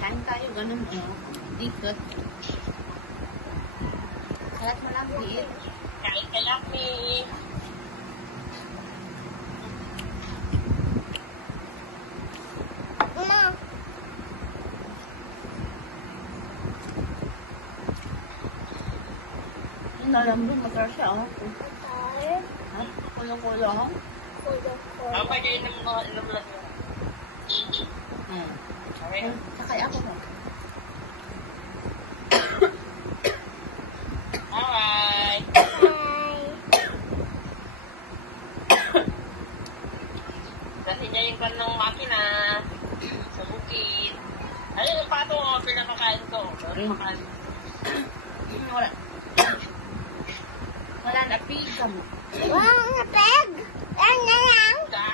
Kain tayo, ganun dikot. Salat mo lang, Pete. Kain ka lang, Pete. Nalambing, matrasya, oh. Ha? Kulong-kulong? Apa kayo inom lang yun? Okay. Sakay ako mo. Alright. Kasi niya yung kan ng makina sa bukid. Ayun yung pato mo, pinakakain ko. Pinakakain. Wala. Wala na, pig ka mo. Wow, nga peg! Yan na lang! Ka?